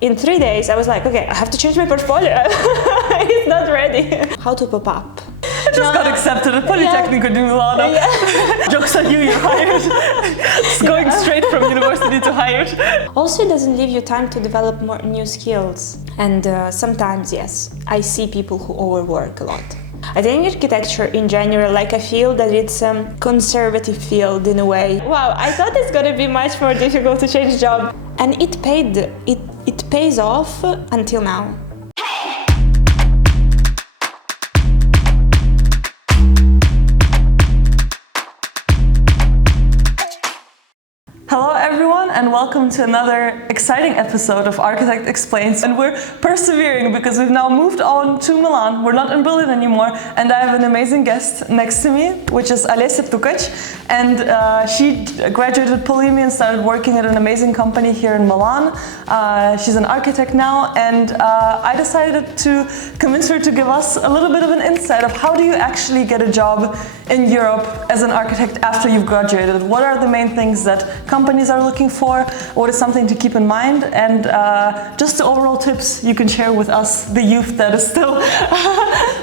in 3 days, I was like, okay, I have to change my portfolio. It's not ready. How to pop up? I just got accepted at Politecnico di Milano. Yeah. Jokes on you, you're hired. It's going straight from university to hired. Also, it doesn't leave you time to develop more new skills. And sometimes, yes, I see people who overwork a lot. I think architecture in general, like I feel that it's a conservative field in a way. Wow, I thought it's gonna be much more difficult to change job. And it pays off until now. Hello everyone and welcome to another exciting episode of Architect Explains. And we're persevering because we've now moved on to Milan. We're not in Berlin anymore, and I have an amazing guest next to me, which is Alesia Tukach. And she graduated PoliMi and started working at an amazing company here in Milan. She's an architect now, and I decided to convince her to give us a little bit of an insight of how do you actually get a job in Europe as an architect after you've graduated. What are the main things that companies are looking for? What is something to keep in mind? And just the overall tips you can share with us, the youth that is still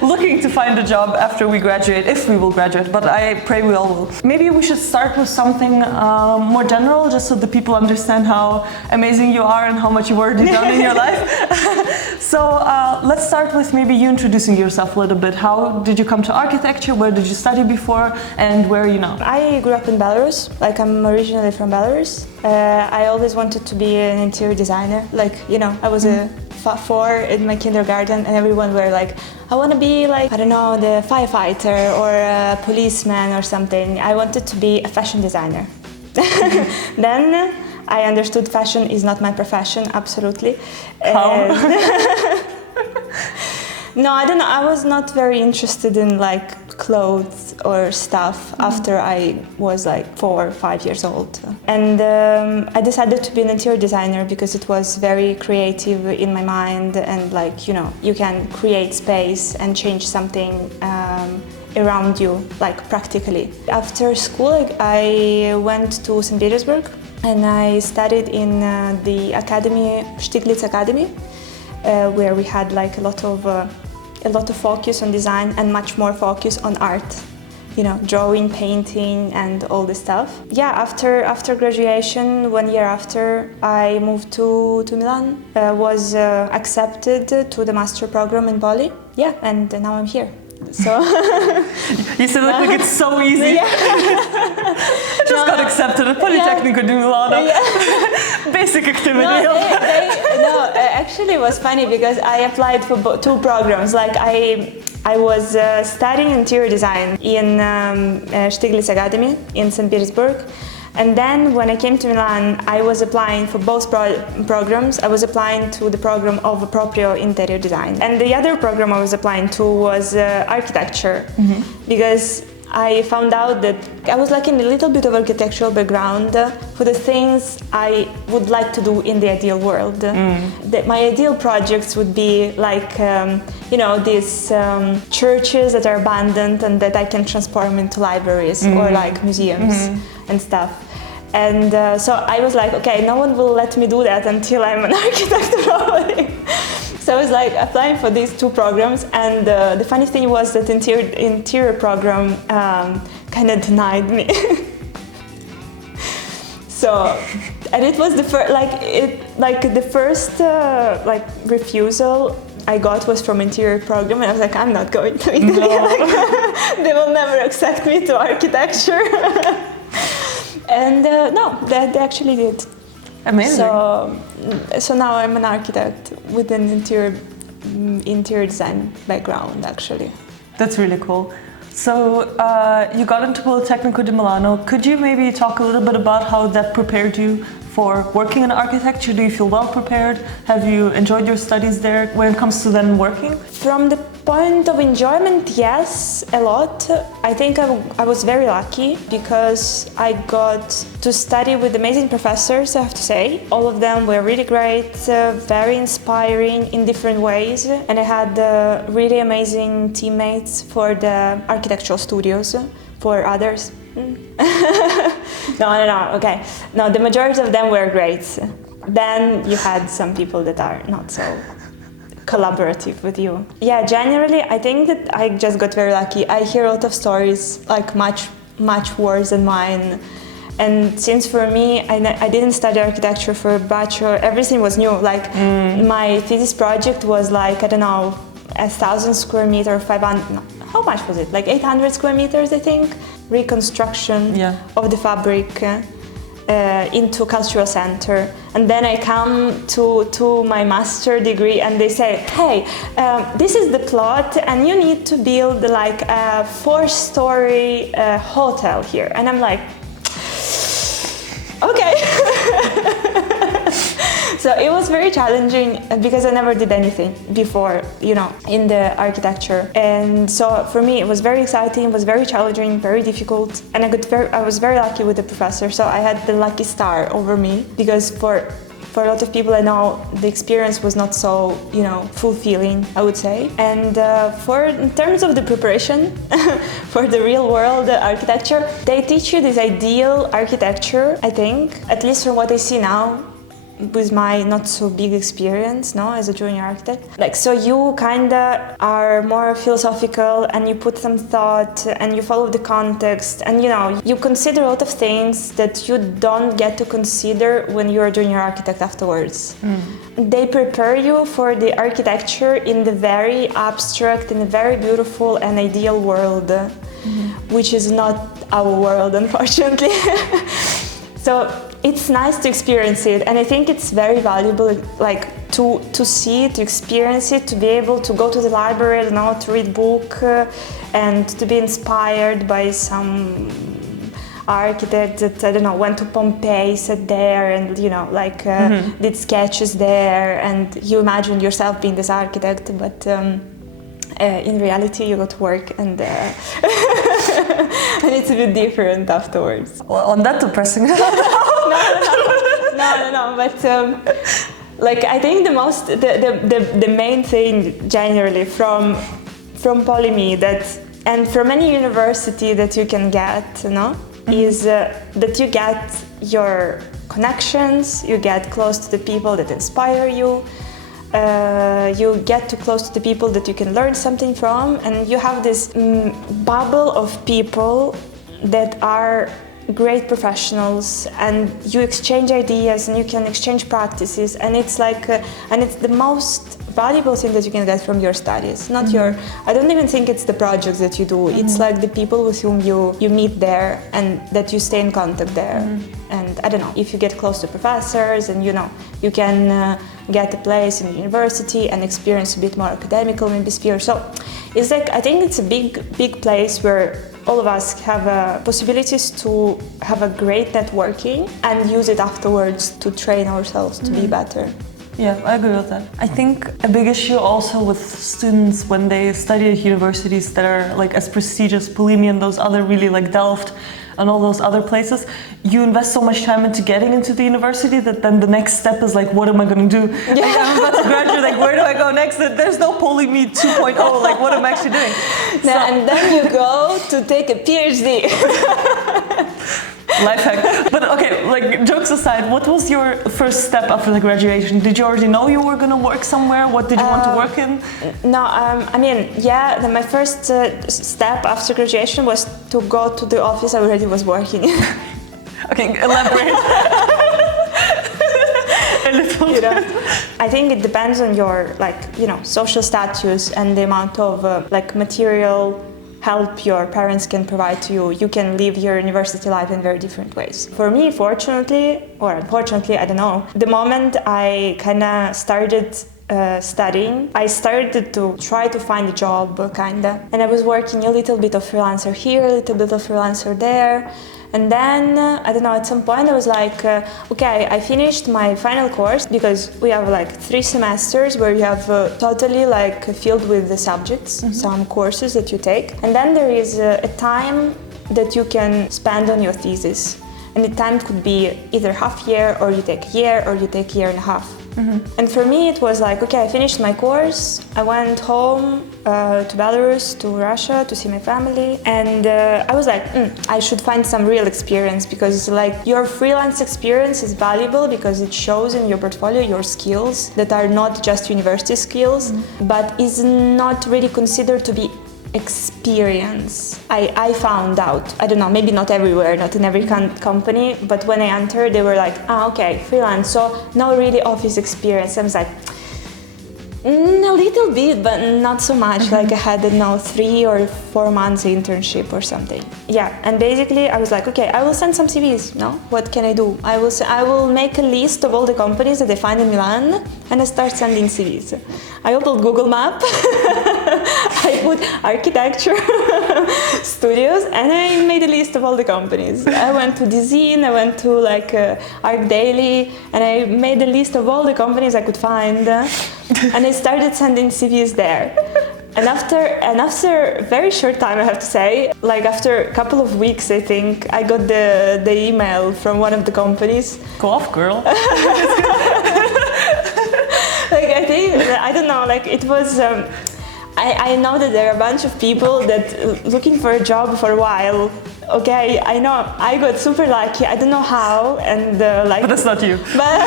looking to find a job after we graduate, if we will graduate, but I pray we all will. Maybe we should start with something more general, just so the people understand how amazing you are and how much you've already done in your life. So let's start with maybe you introducing yourself a little bit. How did you come to architecture? Where did you study before? And where are you now? I grew up in Belarus. Like, I'm originally from Belarus. I always wanted to be an interior designer. Like, you know, I was a 4 in my kindergarten, and everyone were like, I want to be like, I don't know, the firefighter or a policeman or something. I wanted to be a fashion designer. Then I understood fashion is not my profession, absolutely. How? No, I don't know. I was not very interested in like clothes or stuff after I was like 4 or 5 years old. And I decided to be an interior designer because it was very creative in my mind, and like, you know, you can create space and change something around you, like practically. After school, I went to St. Petersburg and I studied in the academy, Stiglitz Academy, where we had like a lot of focus on design and much more focus on art, you know, drawing, painting, and all this stuff. Yeah, after graduation, 1 year after, I moved to Milan, was accepted to the master program in Poli. Yeah, and now I'm here. So you said it like it's so easy. Yeah. I just got accepted at Politecnico di Milano. Yeah. Basic activity. No, actually it was funny because I applied for 2 programs. Like I was studying interior design in Stiglitz Academy in St. Petersburg. And then when I came to Milan, I was applying for both programs. I was applying to the program of proprio interior design. And the other program I was applying to was architecture, because I found out that I was lacking a little bit of architectural background for the things I would like to do in the ideal world. That my ideal projects would be like, you know, these churches that are abandoned and that I can transform into libraries or like museums and stuff. And so I was like, okay, no one will let me do that until I'm an architect probably. So I was like applying for these 2 programs, and the funny thing was that interior program kind of denied me. So, and it was the first refusal I got was from interior program, and I was like, I'm not going to Italy. No. They will never accept me to architecture. And no, they actually did. Amazing. So now I'm an architect with an interior design background, actually. That's really cool. So you got into Politecnico di Milano. Could you maybe talk a little bit about how that prepared you for working in architecture? Do you feel well prepared? Have you enjoyed your studies there when it comes to then working? From the point of enjoyment, yes, a lot. I think I was very lucky because I got to study with amazing professors, I have to say. All of them were really great, very inspiring in different ways. And I had really amazing teammates for the architectural studios, for others. No, okay. No, the majority of them were great. then you had some people that are not so collaborative with you. Yeah, generally, I think that I just got very lucky. I hear a lot of stories, like much worse than mine. And since for me, I didn't study architecture for a bachelor, everything was new. Like my thesis project was like, I don't know, 1,000 square meters, 500, no, how much was it? Like 800 square meters, I think. Reconstruction of the fabric into cultural center. And then I come to my master degree and they say, hey, this is the plot and you need to build like a 4-story hotel here. And I'm like, okay. So it was very challenging because I never did anything before, you know, in the architecture. And so for me, it was very exciting, it was very challenging, very difficult. And I was very lucky with the professor. So I had the lucky star over me because for a lot of people I know, the experience was not so, you know, fulfilling, I would say. And in terms of the preparation for the real world architecture, they teach you this ideal architecture, I think, at least from what I see now, with my not so big experience, no, as a junior architect. Like, so you kinda are more philosophical and you put some thought and you follow the context and, you know, you consider a lot of things that you don't get to consider when you're a junior architect afterwards. They prepare you for the architecture in the very abstract, in a very beautiful and ideal world, which is not our world, unfortunately. So it's nice to experience it, and I think it's very valuable, like to see, to experience it, to be able to go to the library, you know, to read book, and to be inspired by some architect that, I don't know, went to Pompeii, sat there, and, you know, like did sketches there, and you imagine yourself being this architect, but in reality you go to work and and it's a bit different afterwards. Well, on that depressing. No, but like I think the main thing generally from PoliMi and from any university that you can get, you know, is that you get your connections, you get close to the people that inspire you. You get too close to the people that you can learn something from, and you have this bubble of people that are great professionals, and you exchange ideas and you can exchange practices, and it's like and it's the most valuable thing that you can get from your studies. Not I don't even think it's the projects that you do. It's like the people with whom you meet there and that you stay in contact there. And I don't know, if you get close to professors and, you know, you can get a place in the university and experience a bit more academical maybe sphere. So it's like, I think it's a big place where all of us have possibilities to have a great networking and use it afterwards to train ourselves to be better. Yeah, I agree with that. I think a big issue also with students when they study at universities that are like as prestigious, PoliMi and those other really like Delft and all those other places, you invest so much time into getting into the university that then the next step is like, what am I going to do? Yeah. Like, I'm about to graduate, like where do I go next? There's no PoliMi 2.0, like what am I actually doing? And then you go to take a PhD. Life hack. But okay, like jokes aside, what was your first step after the graduation? Did you already know you were going to work somewhere? What did you want to work in? No, I mean, yeah, my first step after graduation was to go to the office I already was working in. Okay, elaborate. A little bit. You know, I think it depends on your, like, you know, social status and the amount of like material help your parents can provide to you. You can live your university life in very different ways. For me, fortunately, or unfortunately, I don't know, the moment I kind of started studying, I started to try to find a job, kind of. And I was working a little bit of freelancer here, a little bit of freelancer there. And then, I don't know, at some point I was like, okay, I finished my final course because we have like 3 semesters where you have totally like filled with the subjects, some courses that you take. And then there is a time that you can spend on your thesis. And the time could be either half year or you take a year or you take a year and a half. And for me, it was like, okay, I finished my course. I went home to Belarus, to Russia, to see my family. And I was like, I should find some real experience, because like your freelance experience is valuable because it shows in your portfolio your skills that are not just university skills, but is not really considered to be experience. I found out, I don't know, maybe not everywhere, not in every company, but when I entered, they were like, okay, freelance, so no really office experience. I was like, a little bit, but not so much. Like I had, 3 or 4 months internship or something. Yeah, and basically I was like, okay, I will send some CVs. No, what can I do? I will make a list of all the companies that I find in Milan, and I start sending CVs. I opened Google Map. I put architecture studios, and I made a list of all the companies. I went to Design, I went to like Arc Daily, and I made a list of all the companies I could find. And I started sending CVs there. And after a very short time, I have to say, like after a couple of weeks, I think, I got the email from one of the companies. Go off, girl. Like I think, I don't know, like it was, I know that there are a bunch of people that looking for a job for a while. Okay, I know, I got super lucky, I don't know how, and like... But that's not you. But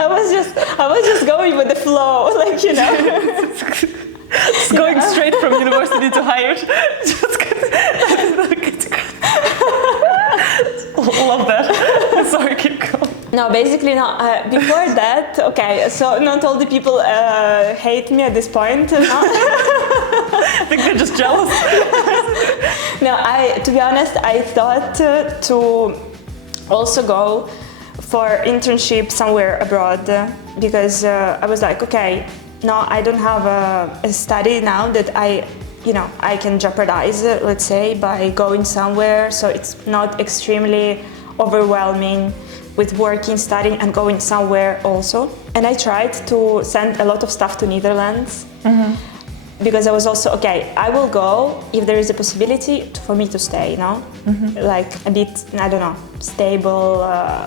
I was just going with the flow, like, you know. Just going straight from university to higher. Love that. Sorry, keep going. No, basically no. Before that, okay, so not all the people hate me at this point. No? I think they're just jealous. No, to be honest, I thought to also go for internship somewhere abroad, because I was like, okay, no, I don't have a study now that I can jeopardize, let's say, by going somewhere, so it's not extremely overwhelming with working, studying, and going somewhere also. And I tried to send a lot of stuff to Netherlands. Because I was also, okay, I will go if there is a possibility for me to stay, like a bit, I don't know, stable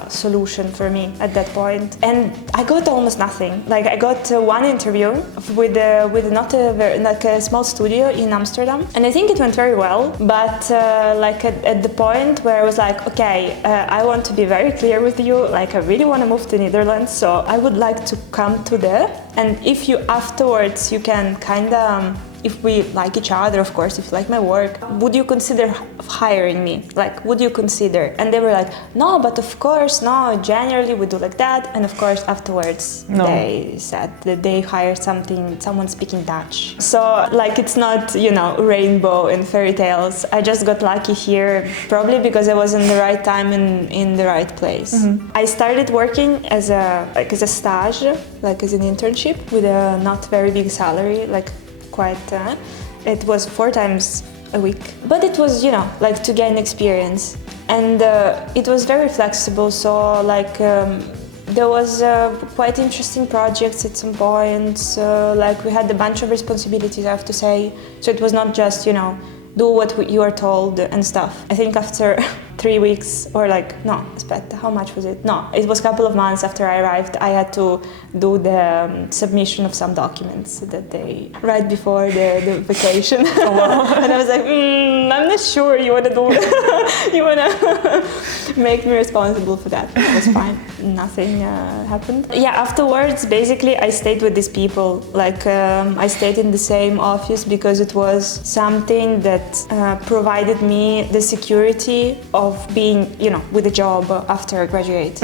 solution for me at that point. And I got almost nothing. Like I got one interview with not a small studio in Amsterdam, and I think it went very well. But like at the point where I was like, okay, I want to be very clear with you. Like I really want to move to Netherlands, so I would like to come to there. And if you afterwards you can kind of, if we like each other, of course, if you like my work, would you consider hiring me? Like, would you consider? And they were like, no, but of course, no, generally we do like that. And of course, afterwards, they said that they hired someone speaking Dutch. So, like, it's not, rainbow and fairy tales. I just got lucky here, probably because I was in the right time and in the right place. I started working as a stage, like as an internship with a not very big salary, like quite, it was 4 times a week. But it was, like to gain experience. And it was very flexible, so like there was quite interesting projects at some points, like we had a bunch of responsibilities, I have to say. So it was not just, do what you are told and stuff. I think after 3 weeks, or how much was it? No, it was a couple of months after I arrived, I had to do the submission of some documents that they right before the vacation. Oh, wow. And I was like, I'm not sure you want to do you want to make me responsible for that. It was fine, nothing happened. Yeah, afterwards, basically, I stayed with these people. Like, I stayed in the same office because it was something that provided me the security of being, with a job after I graduate.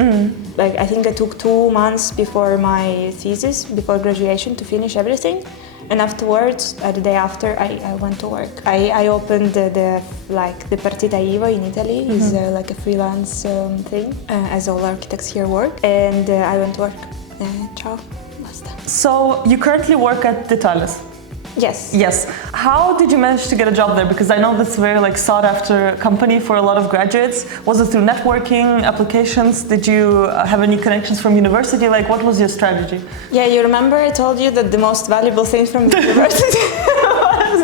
Like, I think I took 2 months before my thesis, before graduation, to finish everything. And afterwards, the day after, I went to work. I opened the Partita IVA in Italy. It's like a freelance thing, as all architects here work. And I went to work. Ciao, basta. So you currently work at DETALES? Yes. Yes. How did you manage to get a job there? Because I know that's a very sought after company for a lot of graduates. Was it through networking, applications? Did you have any connections from university? Like, what was your strategy? Yeah, you remember I told you that the most valuable thing from the university was...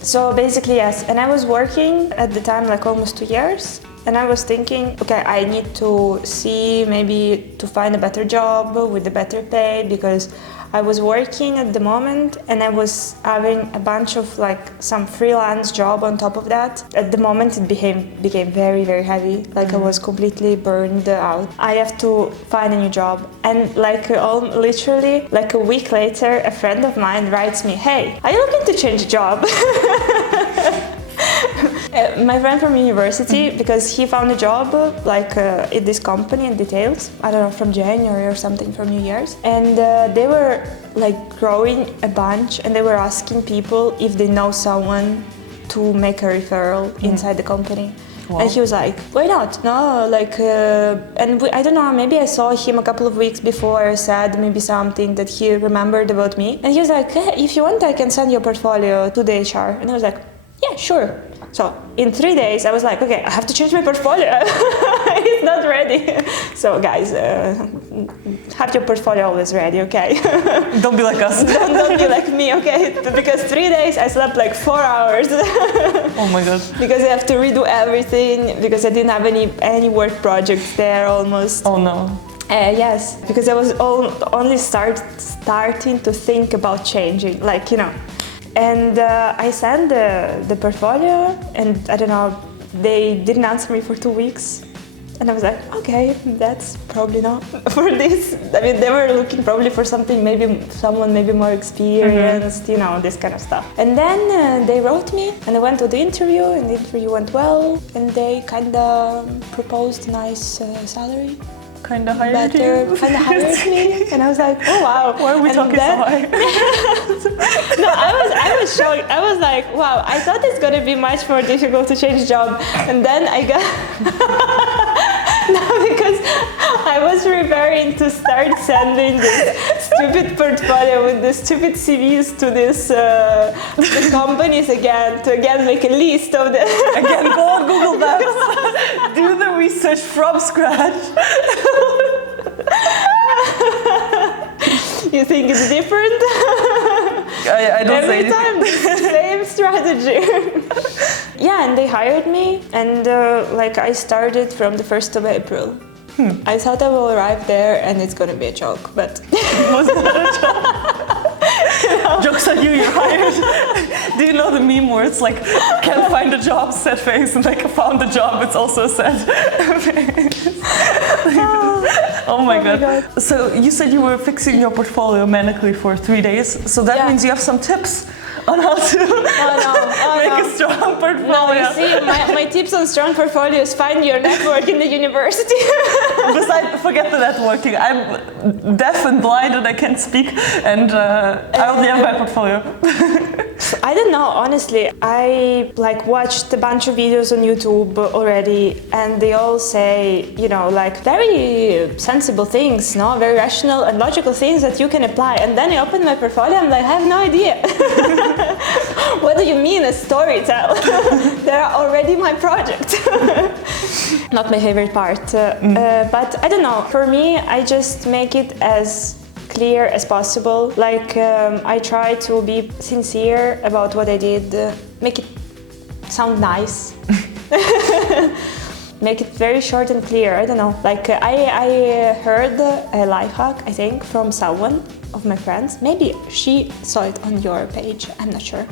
So basically, yes. And I was working at the time like almost 2 years. and I was thinking, okay, I need to see maybe to find a better job with a better pay, because I was working at the moment and I was having a bunch of like some freelance job on top of that. At the moment it became very, very heavy. Like I was completely burned out. I have to find a new job. And like literally like a week later, a friend of mine writes me, hey, are you looking to change job? My friend from university, because he found a job like in this company in DETALES, I don't know, from January or something, from New Year's, and they were like growing a bunch and they were asking people if they know someone to make a referral inside the company. Wow. And he was like, why not? No, like, I don't know, maybe I saw him a couple of weeks before, said maybe something that he remembered about me. And he was like, hey, if you want, I can send your portfolio to the HR. And I was like, yeah, sure. So in 3 days, I was like, okay, I have to change my portfolio. It's not ready. So guys, have your portfolio always ready, okay? Don't be like us. don't be like me, okay? Because 3 days, I slept like 4 hours. Oh my God. Because I have to redo everything, because I didn't have any work projects there almost. Oh no. Yes, because I was only starting to think about changing, like, you know. And I sent the portfolio, and I don't know, they didn't answer me for 2 weeks. And I was like, okay, that's probably not for this. I mean, they were looking probably for something, maybe someone maybe more experienced, you know, this kind of stuff. And then they wrote me, and I went to the interview, and the interview went well, and they kind of proposed a nice salary. Kinda hired you? Kinda hired me, and I was like, oh wow. Why are we talking so high? No, I was shocked. I was like, wow, I thought it's gonna be much more difficult to change job, and then I got no, because I was preparing to start sending this stupid portfolio with the stupid CVs to this the companies again, to again make a list of the again, go on Google Maps, do the research from scratch. You think it's different? I don't say Every time, same strategy. Yeah, and they hired me, and like I started from the 1st of April. I thought I will arrive there and it's gonna be a joke, but was that a joke? No. Jokes on you, you're hired. Do you know the meme where it's like, can't find a job, sad face, and like found a job, it's also sad face. Oh my God. So you said you were fixing your portfolio manically for 3 days, so that means you have some tips on how to make a strong portfolio. No, you see, my tips on strong portfolio is find your network in the university. Besides, forget the networking. I'm deaf and blind and I can't speak, and I only have my portfolio. I don't know, honestly. I like watched a bunch of videos on YouTube already, and they all say, you know, like very sensible things, no, very rational and logical things that you can apply. And then I opened my portfolio, and I'm like, I have no idea. What do you mean a storyteller? They're already my project. Not my favorite part, but I don't know. For me, I just make it as clear as possible. Like I try to be sincere about what I did, make it sound nice. Make it very short and clear. I don't know. Like I heard a life hack, I think, from someone of my friends. Maybe she saw it on your page. I'm not sure.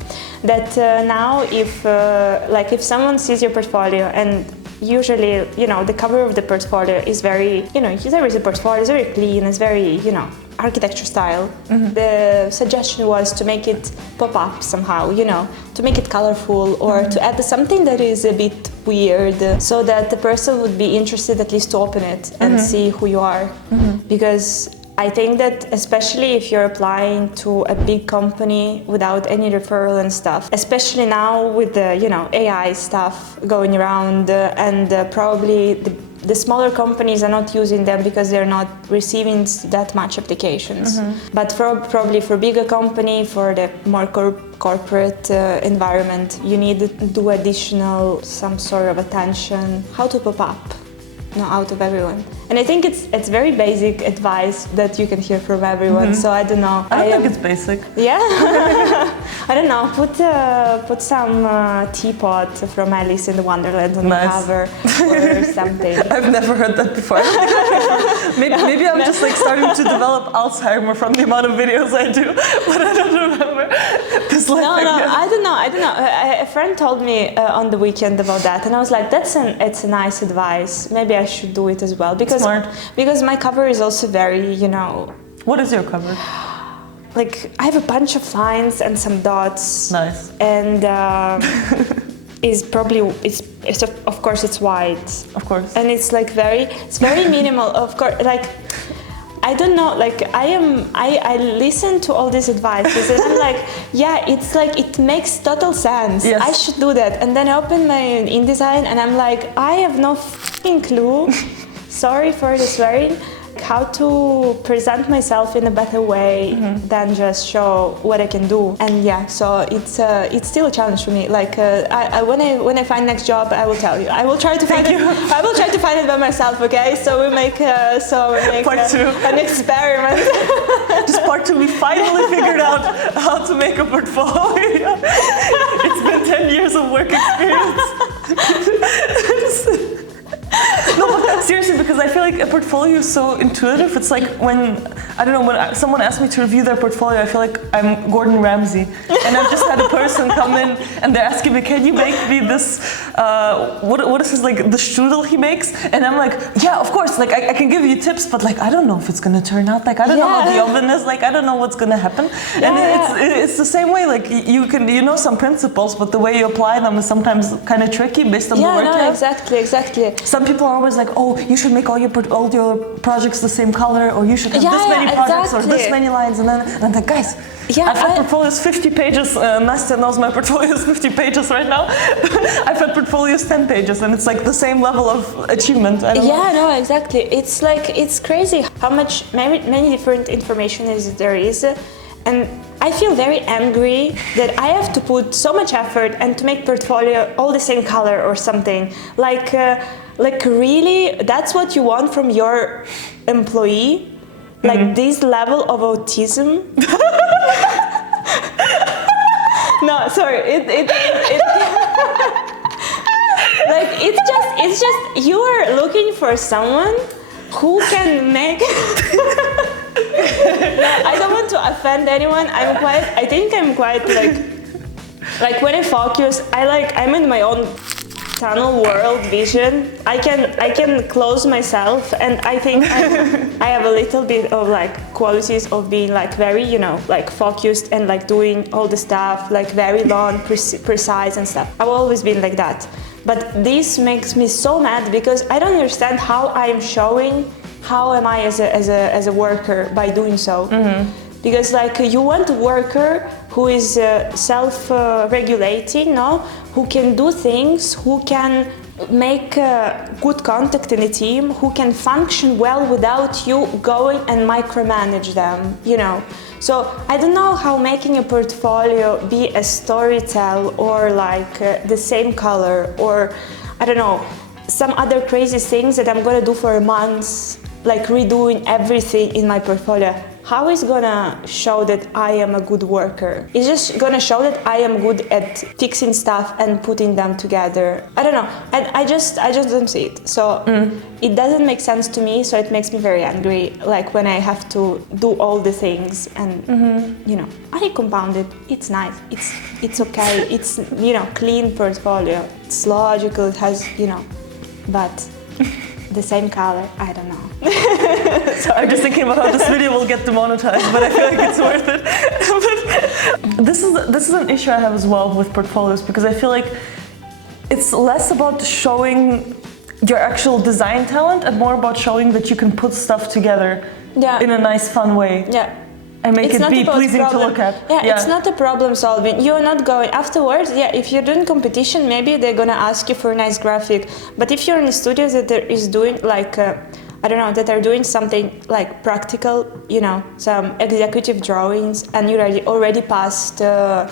That now, if someone sees your portfolio, and usually, you know, the cover of the portfolio is very, you know, there is a portfolio, it's very clean, it's very, you know, architecture style. Mm-hmm. The suggestion was to make it pop up somehow, you know, to make it colorful, or to add something that is a bit weird, so that the person would be interested at least to open it and see who you are. Because I think that especially if you're applying to a big company without any referral and stuff, especially now with the, you know, AI stuff going around, and probably the smaller companies are not using them because they're not receiving that much applications. But probably for bigger company, for the more corporate environment, you need to do additional some sort of attention, how to pop up, you know, out of everyone. And I think it's very basic advice that you can hear from everyone. So I don't know. I don't think it's basic. Yeah. I don't know. Put some teapot from Alice in the Wonderland on the cover or something. I've never heard that before. maybe I'm just like starting to develop Alzheimer from the amount of videos I do, but I don't remember this. No, I don't know. A friend told me on the weekend about that, and I was like, it's a nice advice. Maybe I should do it as well because my cover is also very, What is your cover? Like I have a bunch of lines and some dots. Nice. And of course it's white. Of course. And it's like it's very minimal. Of course, like I don't know. Like I listen to all these advices and I'm like, yeah, it's like it makes total sense. Yes. I should do that. And then I open my InDesign and I'm like, I have no fucking clue. Sorry for the swearing. How to present myself in a better way than just show what I can do. And yeah, so it's still a challenge for me. Like when I find next job, I will tell you. I will try to find it. I will try to find it by myself. Okay, so we make part two. An experiment. Just part two. We finally figured out how to make a portfolio. It's been 10 years of work experience. No, but seriously, because I feel like a portfolio is so intuitive. It's like when someone asks me to review their portfolio, I feel like I'm Gordon Ramsay. And I've just had a person come in and they're asking me, can you make me this, what is this, like the strudel he makes? And I'm like, yeah, of course, like I can give you tips, but like, I don't know if it's gonna turn out, like, I don't know how the oven is, like, I don't know what's gonna happen. And it's the same way, like you know some principles, but the way you apply them is sometimes kind of tricky based on the work. Yeah, no, exactly. Some people are always like, oh, you should make all your projects the same color, or you should have this many projects or this many lines, and I'm like, guys, I've had portfolios 50 pages. Nastya knows my portfolio is 50 pages right now. I've had portfolios 10 pages, and it's like the same level of achievement. I don't know. No, exactly. It's like, it's crazy how much, many different information there is. And I feel very angry that I have to put so much effort and to make portfolio all the same color or something. Like really, that's what you want from your employee? Like this level of autism? No, sorry. Like it's just you are looking for someone who can make. I don't want to offend anyone. I think I'm quite like when I focus, I'm in my own tunnel world vision. I can close myself, and I think I have a little bit of like qualities of being like very, like focused and like doing all the stuff like very long, precise and stuff. I've always been like that. But this makes me so mad because I don't understand how I'm showing how am I as a worker by doing so. Because like you want a worker who is self-regulating, who can do things, who can make good contact in a team, who can function well without you going and micromanage them, So I don't know how making a portfolio be a storytell or like the same color or I don't know, some other crazy things that I'm gonna do for a month, like redoing everything in my portfolio. How is gonna show that I am a good worker? It's just gonna show that I am good at fixing stuff and putting them together. I don't know. I just don't see it. So it doesn't make sense to me. So it makes me very angry. Like when I have to do all the things and I compound it. It's nice. It's okay. It's clean portfolio. It's logical. It has but. The same color, I don't know. I'm just thinking about how this video will get demonetized, but I feel like it's worth it. But this is an issue I have as well with portfolios, because I feel like it's less about showing your actual design talent and more about showing that you can put stuff together in a nice, fun way. Yeah. And make it be pleasing to look at. Yeah, it's not a problem solving. You're not going afterwards. Yeah, if you're doing competition, maybe they're gonna ask you for a nice graphic. But if you're in a studio that is doing like, that are doing something like practical, some executive drawings, and you're already past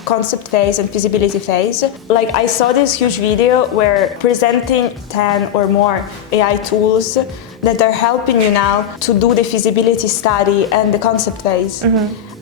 concept phase and feasibility phase. Like I saw this huge video where presenting 10 or more AI tools that are helping you now to do the feasibility study and the concept phase.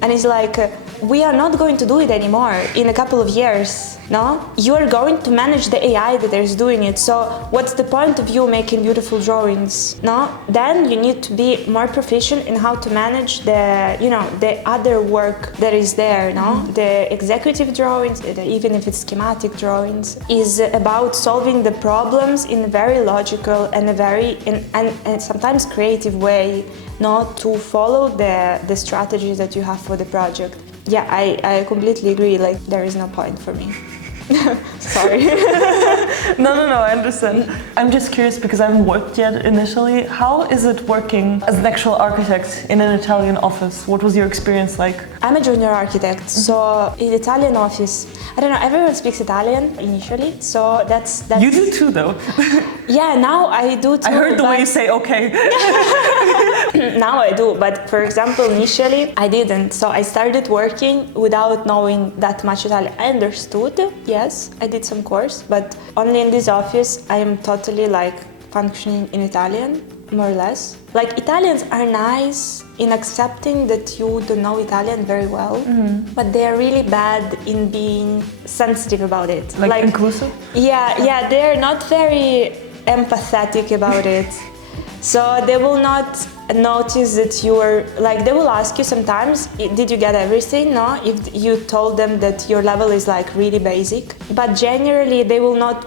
And it's like, we are not going to do it anymore in a couple of years, no? You are going to manage the AI that is doing it. So what's the point of you making beautiful drawings, no? Then you need to be more proficient in how to manage the, you know, the other work that is there, no? The executive drawings, even if it's schematic drawings, is about solving the problems in a very logical and a very, and sometimes creative way, not to follow the strategies that you have for the project. Yeah, I completely agree, like there is no point for me. Sorry. No, I understand. I'm just curious because I haven't worked yet initially. How is it working as an actual architect in an Italian office? What was your experience like? I'm a junior architect, so in Italian office, I don't know, everyone speaks Italian initially, so that's... You do too, though. Yeah, now I do too. I heard the way you say okay. Now I do, but for example, initially I didn't. So I started working without knowing that much Italian. I understood, yes, I did some course, but only in this office I am totally like functioning in Italian, more or less. Like Italians are nice in accepting that you don't know Italian very well, but they are really bad in being sensitive about it. Like inclusive? Yeah, they're not very empathetic about it. So they will not notice that you are, like they will ask you sometimes, did you get everything? No, if you told them that your level is like really basic. But generally they will not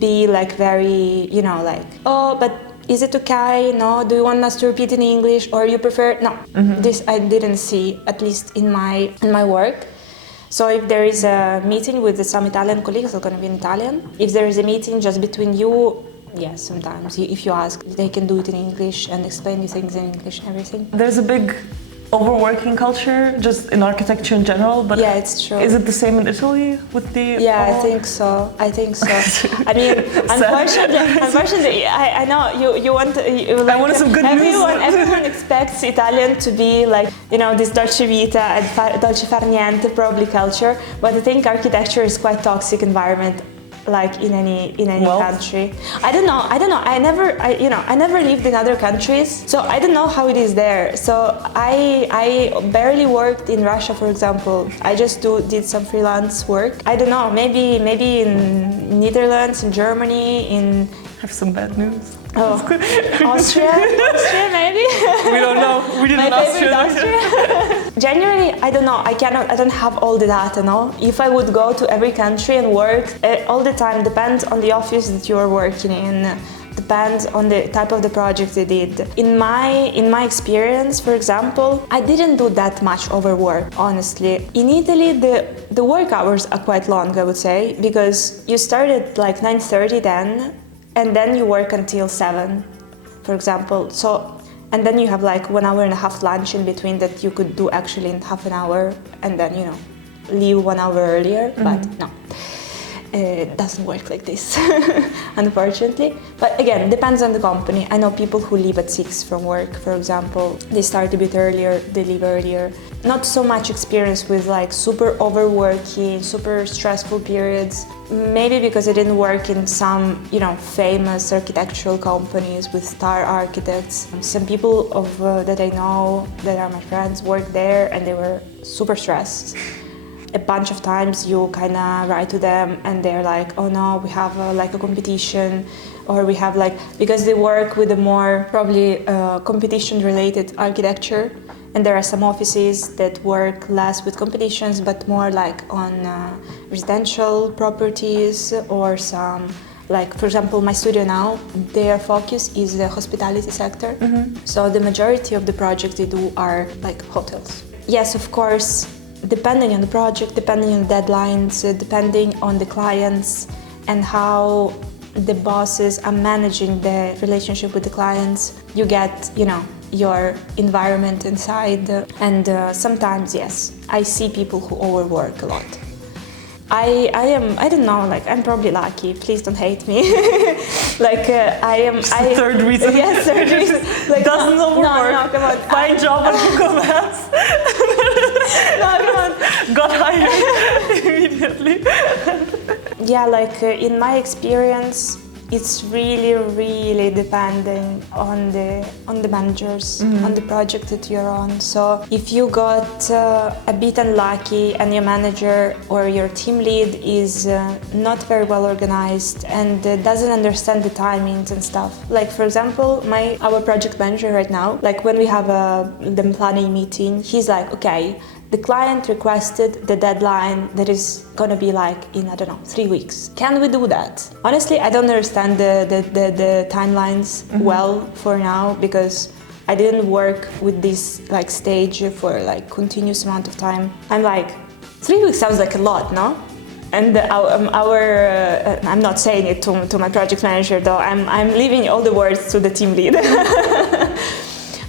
be like very, you know, like, oh, but is it okay? No, do you want us to repeat in English or you prefer? No, this I didn't see, at least in my work. So if there is a meeting with some Italian colleagues, it's going to be in Italian. If there is a meeting just between you, yes, sometimes if you ask, they can do it in English and explain you things in English and everything. There's a big overworking culture just in architecture in general, but yeah, it's true. Is it the same in Italy with the? Yeah, I think so. I mean, unfortunately, I know you want. Like, I wanted some good news. Everyone expects Italian to be like, you know, this dolce vita and dolce far niente probably culture, but I think architecture is quite toxic environment. Like in any country. I don't know. I never lived in other countries, so I don't know how it is there. So I barely worked in Russia, for example. I just did some freelance work. I don't know. Maybe in Netherlands, in Germany, in. Have some bad news. Oh, Austria maybe? We don't know. We didn't Austria. Generally, I don't know. I don't have all the data, no? If I would go to every country and work all the time, depends on the office that you are working in, depends on the type of the project they did. In my experience, for example, I didn't do that much overwork, honestly. In Italy, the work hours are quite long, I would say, because you start at like 9:30 then, and then you work until 7, for example. So, and then you have like 1 hour and a half lunch in between that you could do actually in half an hour, and then, you know, leave 1 hour earlier, but no. It doesn't work like this, unfortunately. But again, depends on the company. I know people who leave at 6 from work, for example. They start a bit earlier, they leave earlier. Not so much experience with like super overworking, super stressful periods. Maybe because I didn't work in some, you know, famous architectural companies with star architects. Some people that I know, that are my friends, work there and they were super stressed. A bunch of times you kind of write to them and they're like, oh no, we have like a competition, or we have like, because they work with a more probably competition related architecture, and there are some offices that work less with competitions but more like on residential properties, or some, like for example my studio now, their focus is the hospitality sector. So the majority of the projects they do are like hotels. Yes, of course, depending on the project, depending on the deadlines, depending on the clients and how the bosses are managing the relationship with the clients, you get, you know, your environment inside. And sometimes, yes, I see people who overwork a lot. I don't know, like I'm probably lucky, please don't hate me. Like third reason. Yes, third reason. Like, doesn't overwork. No, come on. Find job on Google Maps. No, come on. Got hired immediately. Yeah, like in my experience, It's really depending on the managers, on the project that you're on. So if you got a bit unlucky and your manager or your team lead is not very well organized and doesn't understand the timings and stuff. Like for example, our project manager right now, like when we have the planning meeting, he's like, okay, the client requested the deadline that is gonna be like in, I don't know, 3 weeks. Can we do that? Honestly, I don't understand the timelines well for now, because I didn't work with this like stage for like continuous amount of time. I'm like, 3 weeks sounds like a lot, no? And I'm not saying it to my project manager though, I'm leaving all the words to the team lead.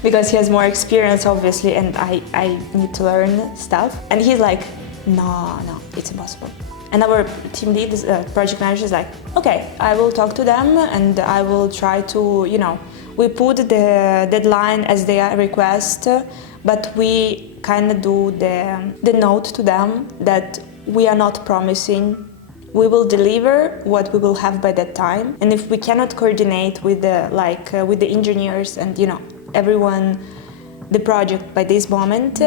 Because he has more experience, obviously, and I need to learn stuff. And he's like, no, it's impossible. And our team lead, project manager, is like, okay, I will talk to them and I will try to, we put the deadline as they request, but we kind of do the note to them that we are not promising. We will deliver what we will have by that time. And if we cannot coordinate with the engineers and, everyone, the project by this moment,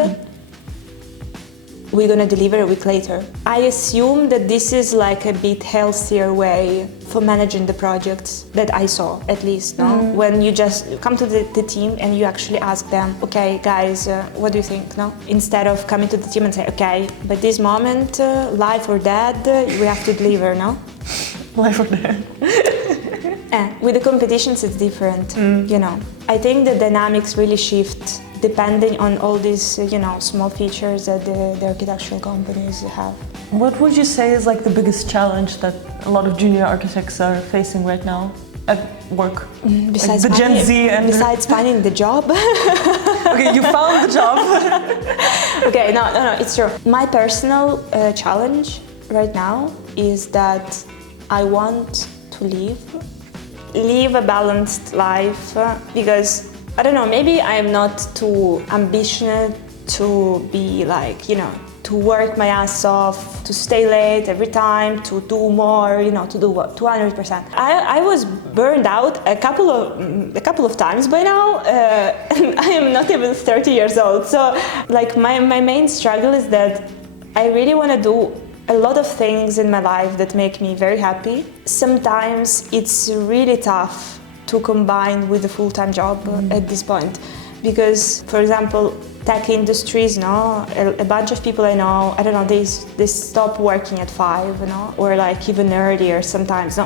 we're gonna deliver a week later. I assume that this is like a bit healthier way for managing the projects that I saw, at least, no? When you just come to the team and you actually ask them, okay, guys, what do you think, no? Instead of coming to the team and say, okay, but this moment, life or death, we have to deliver, no? Life or death. With the competitions, it's different, I think the dynamics really shift depending on all these, small features that the architectural companies have. What would you say is like the biggest challenge that a lot of junior architects are facing right now at work? Besides like the Gen Z and... Besides finding the job. Okay, you found the job. Okay, no, it's true. My personal challenge right now is that I want to live a balanced life, because I don't know, maybe I'm not too ambitious to be like, to work my ass off, to stay late every time, to do more, to do what, 200%. I was burned out a couple of times by now, and I am not even 30 years old. So like my main struggle is that I really want to do a lot of things in my life that make me very happy. Sometimes it's really tough to combine with a full-time job at this point. Because, for example, tech industries, a bunch of people I know, I don't know, they stop working at 5, or like even earlier sometimes.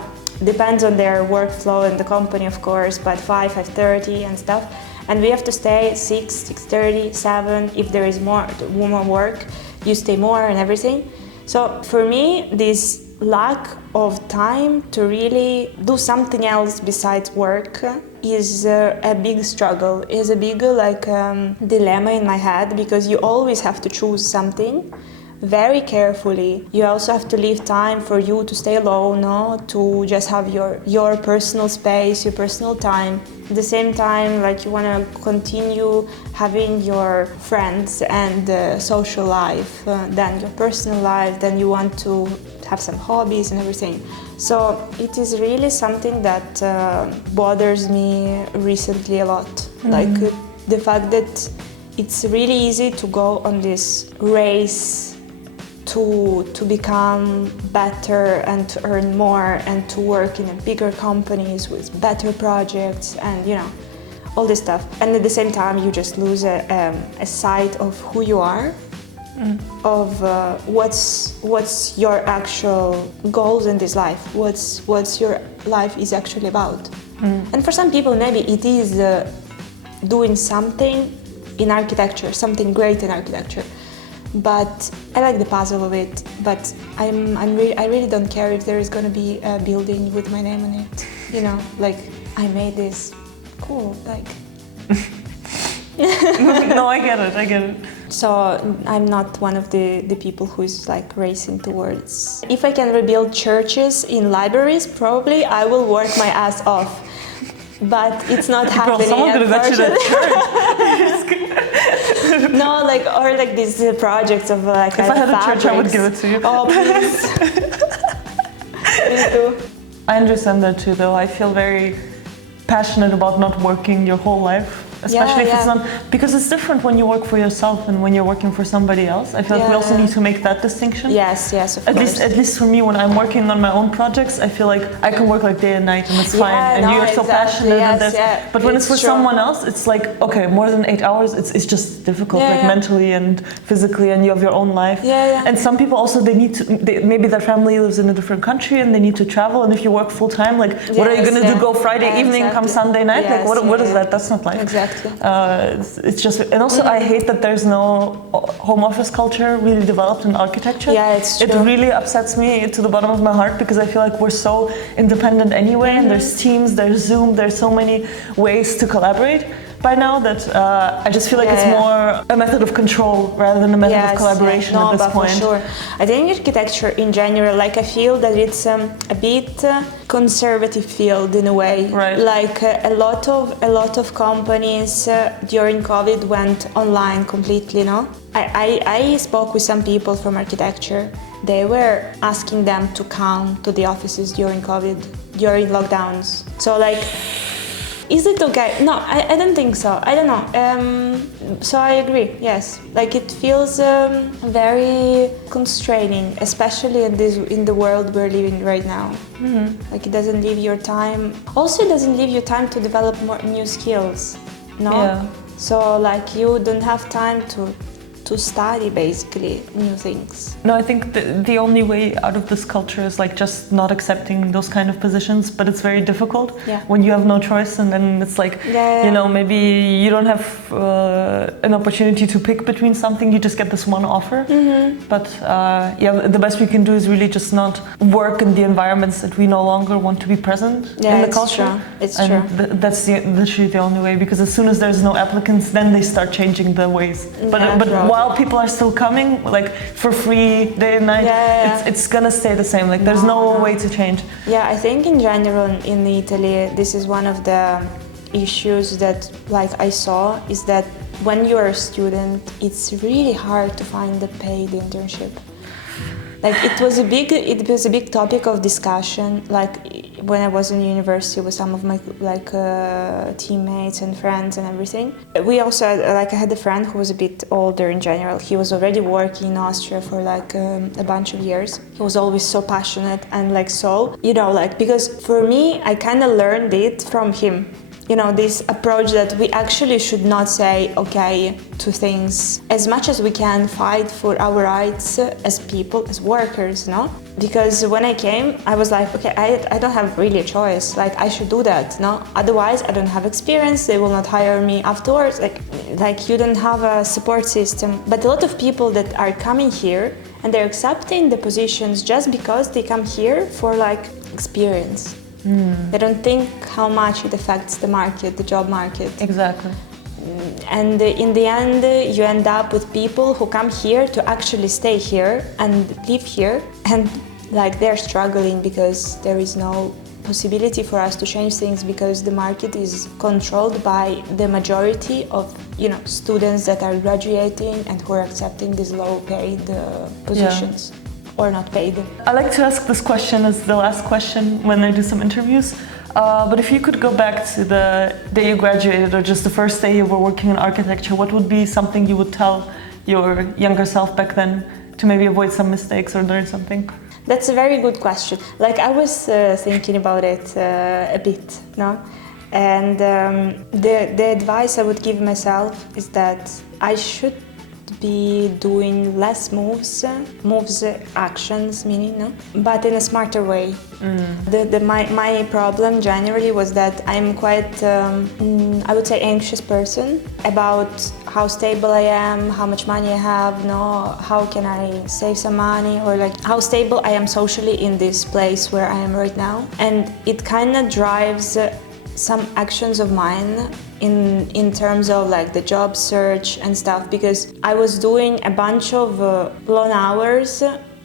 Depends on their workflow and the company, of course, but 5:30 and stuff. And we have to stay 6, 6:30, 7. If there is more work, you stay more and everything. So for me, this lack of time to really do something else besides work is a big struggle, is a big dilemma in my head, because you always have to choose something very carefully. You also have to leave time for you to stay alone, to just have your personal space, your personal time. At the same time, like, you want to continue having your friends and social life, then your personal life, then you want to have some hobbies and everything. So it is really something that bothers me recently a lot. Like the fact that it's really easy to go on this race to become better and to earn more and to work in bigger companies with better projects and all this stuff. And at the same time, you just lose a sight of who you are, of what's your actual goals in this life, what's your life is actually about. And for some people, maybe it is doing something in architecture, something great in architecture. But I like the puzzle of it. But I really don't care if there is going to be a building with my name on it. Like, I made this. Cool, like. No, I get it. So I'm not one of the people who is like racing towards. If I can rebuild churches in libraries, probably I will work my ass off. But it's not happening. No, or these projects of like. If I had a church, I would give it to you. Oh, please. Please do. I understand that too, though. I feel very passionate about not working your whole life. Especially if it's not, because it's different when you work for yourself and when you're working for somebody else. I feel like we also need to make that distinction. Yes, of course. At least for me, when I'm working on my own projects, I feel like I can work like day and night and it's fine. And you're so passionate and this. But when it's for someone else, it's like, okay, more than 8 hours, it's just difficult, like mentally and physically, and you have your own life. And some people also, maybe their family lives in a different country and they need to travel. And if you work full time, like, what are you going to do? Go Friday evening, come Sunday night? Like, what is that? That's not life. Exactly. It's just, and also I hate that there's no home office culture really developed in architecture. Yeah, it's true. It really upsets me to the bottom of my heart because I feel like we're so independent anyway, and there's Teams, there's Zoom, there's so many ways to collaborate by now that I just feel like it's more a method of control rather than a method of collaboration at this point. For sure. I think architecture in general, like I feel that it's a bit conservative field in a way. Right. Like a lot of companies during COVID went online completely. No, I spoke with some people from architecture. They were asking them to come to the offices during COVID, during lockdowns. So like. Is it okay? No, I don't think so. I don't know. So I agree, yes. Like it feels very constraining, especially in the world we're living right now. Like it doesn't leave your time. Also, it doesn't leave you time to develop more new skills. No? Yeah. So like you don't have time to study basically new things. No, I think the only way out of this culture is like just not accepting those kind of positions, but it's very difficult when you have no choice, and then it's like, you know, maybe you don't have an opportunity to pick between something, you just get this one offer. But the best we can do is really just not work in the environments that we no longer want to be present in the culture. It's true. That's literally the only way, because as soon as there's no applicants, then they start changing the ways. But while people are still coming, like for free, day and night, it's gonna stay the same. Like there's no way to change. Yeah, I think in general in Italy, this is one of the issues that like I saw, is that when you're a student, it's really hard to find a paid internship. Like it was a big topic of discussion. Like when I was in university with some of my teammates and friends and everything. We also had, I had a friend who was a bit older in general. He was already working in Austria for a bunch of years. He was always so passionate and because for me, I kind of learned it from him. You know, this approach that we actually should not say okay to things. As much as we can fight for our rights as people, as workers, no? Because when I came, I was like, okay, I don't have really a choice. Like, I should do that, no? Otherwise, I don't have experience, they will not hire me afterwards. Like you don't have a support system. But a lot of people that are coming here and they're accepting the positions just because they come here for experience. They don't think how much it affects the market, the job market. Exactly. And in the end, you end up with people who come here to actually stay here and live here, and they're struggling because there is no possibility for us to change things, because the market is controlled by the majority of students that are graduating and who are accepting these low-paid positions. Or not paid. I like to ask this question as the last question when I do some interviews. But if you could go back to the day you graduated, or just the first day you were working in architecture, what would be something you would tell your younger self back then to maybe avoid some mistakes or learn something? That's a very good question. I was thinking about it a bit, no? And the advice I would give myself is that I should be doing less moves, actions, meaning, no? But in a smarter way. My problem generally was that I'm quite, I would say, anxious person about how stable I am, how much money I have, no, how can I save some money, or how stable I am socially in this place where I am right now. And it kind of drives some actions of mine in terms of the job search and stuff, because I was doing a bunch of long hours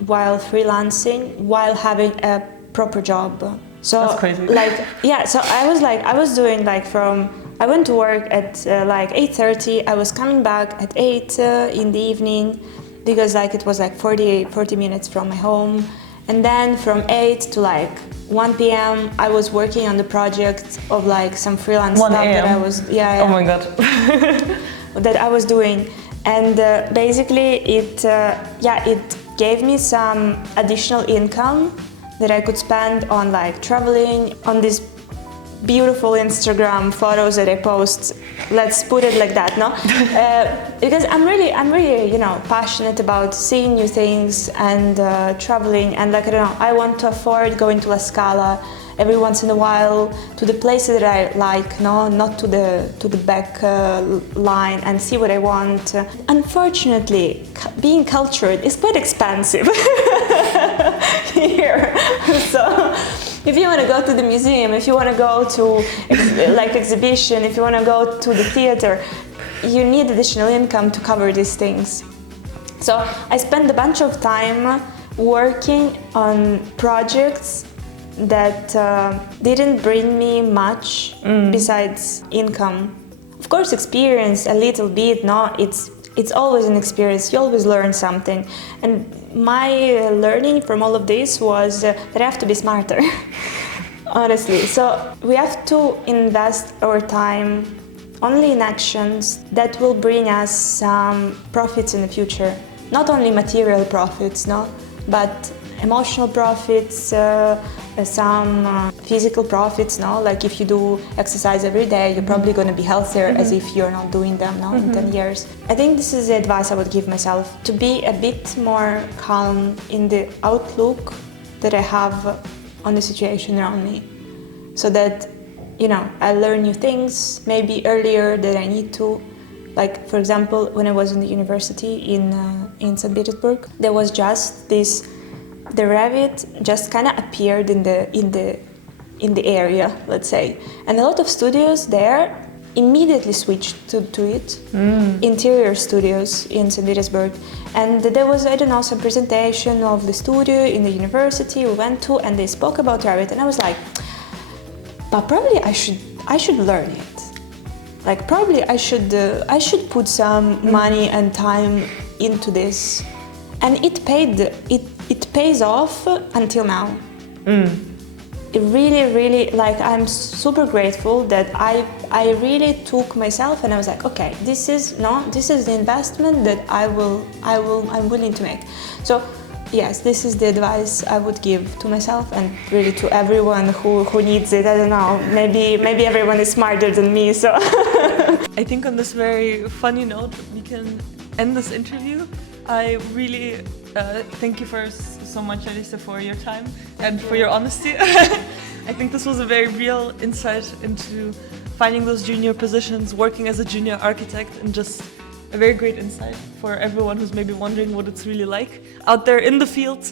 while freelancing, while having a proper job. So that's crazy. So I was doing I went to work at 8:30. I was coming back at 8 in the evening, because it was 40 minutes from my home, and then from 8 to 1 p.m. I was working on the project of like some freelance 1 stuff that I a.m.? was Oh my god. that I was doing, and basically it gave me some additional income that I could spend on like traveling, on these beautiful Instagram photos that I post. Let's put it like that, no? Because I'm really, passionate about seeing new things and traveling, and like I don't know, I want to afford going to La Scala every once in a while, to the places that I like, no, not to the back line, and see what I want. Unfortunately, being cultured is quite expensive here. So if you want to go to the museum, if you want to go to like exhibition, if you want to go to the theater, you need additional income to cover these things. So I spent a bunch of time working on projects that didn't bring me much besides income. Of course, experience a little bit, no? It's always an experience, you always learn something. And my learning from all of this was that I have to be smarter, honestly. So we have to invest our time only in actions that will bring us some profits in the future. Not only material profits, no? But emotional profits, some physical profits, no? Like if you do exercise every day, you're probably going to be healthier as if you're not doing them, no? In 10 years. I think this is the advice I would give myself, to be a bit more calm in the outlook that I have on the situation around me. So that, I learn new things maybe earlier than I need to. Like, for example, when I was in the university in St. Petersburg, there was just this, the Revit just kind of appeared in the area, let's say, and a lot of studios there immediately switched to it. Interior studios in St. Petersburg, and there was, I don't know, some presentation of the studio in the university we went to, and they spoke about Revit, and I was like, but probably I should learn it. Like probably I should put some money and time into this, and it pays off until now. It really, like, I'm super grateful that I really took myself and I was like, okay, this is the investment that I'm willing to make. So yes, this is the advice I would give to myself and really to everyone who needs it. I don't know, maybe everyone is smarter than me, so. I think on this very funny note, we can end this interview. I really thank you so much, Alesia, for your time and for your honesty. I think this was a very real insight into finding those junior positions, working as a junior architect, and just a very great insight for everyone who's maybe wondering what it's really like out there in the fields,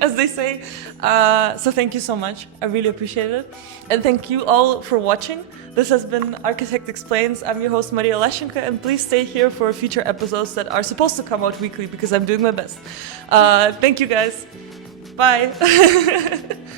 as they say. So thank you so much. I really appreciate it. And thank you all for watching. This has been Architect Explains. I'm your host, Maria Leshenka, and please stay here for future episodes that are supposed to come out weekly because I'm doing my best. Thank you, guys. Bye.